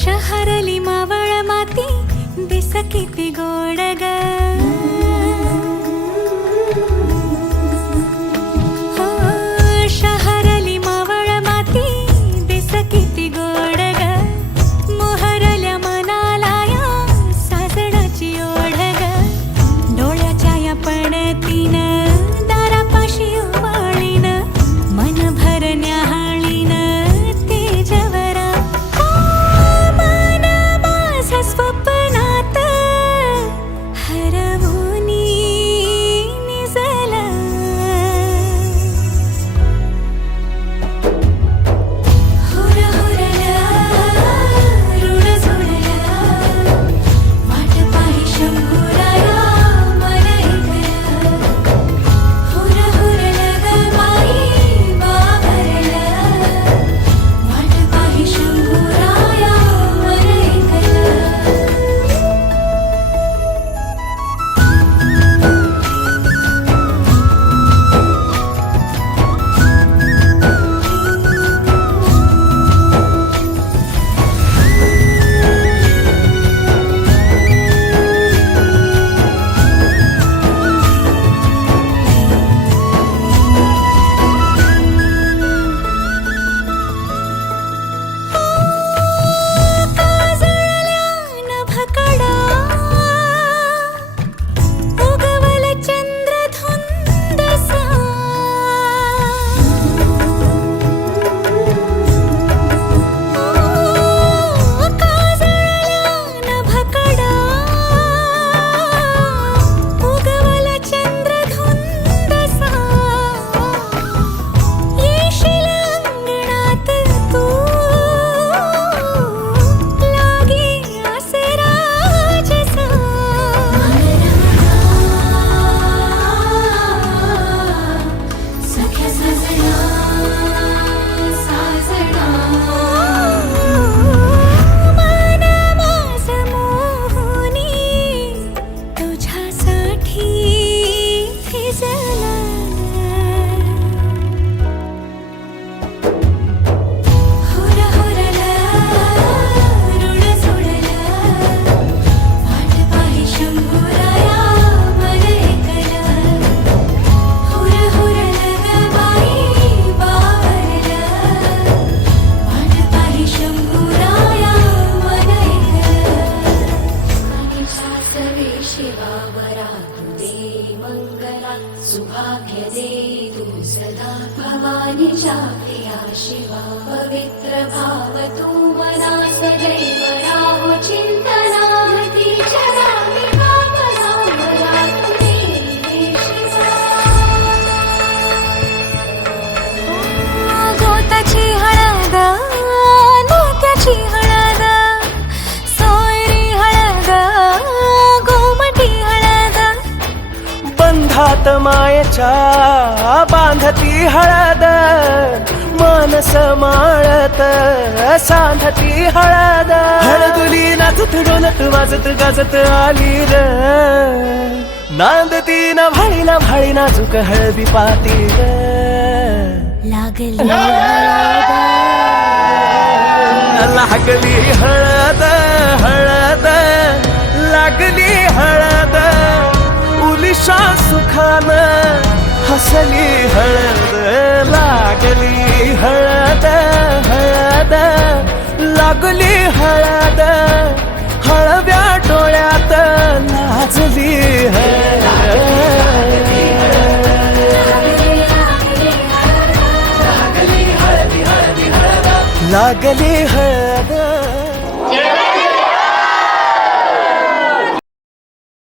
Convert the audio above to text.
शहरली मावळ माती दिस किती गोड ग, हो शहरली मावळ माती दिस किती गोड ग, मोहरल्या मनाला या सासणाची ओढ ग, डोळ्याच्या या पडतीन दारापाशी उभाळीन मन भरण्या हाळीन तेजवरा स्वप्नात हरवूनी निजला, हुर हुरला ऋण जुळला, वाट पाही शंभुराया मन ऐकला, हुर हुरला ग बाई बाबरला, वाट पाही शंभुराया मन ऐकला. सुभाग्यदे तु सदा भवानीच्या प्रिया शिवा पवित्र भाव तू मना सदैव राहो चिंतनामती जगामी भावना मला तुझे शिवा. गोताची हळद नात्याची हळद, सोयरी हळद गोमटी हळद, बंधात मायेच्या बांधती हळद, मानस माळत सांधती हळद, हळदुली नाचत डोलत वाजत गाजत आली र, नांदती ना भाळी नाजूक हळदी पाती र, लागली लागली हळद हळद लागली हळद, उलिशा सुखान हसली हळद, लागली हळद हळद लागली हळद, हळव्या डोळ्यात लाजली हळद, लागली हळद.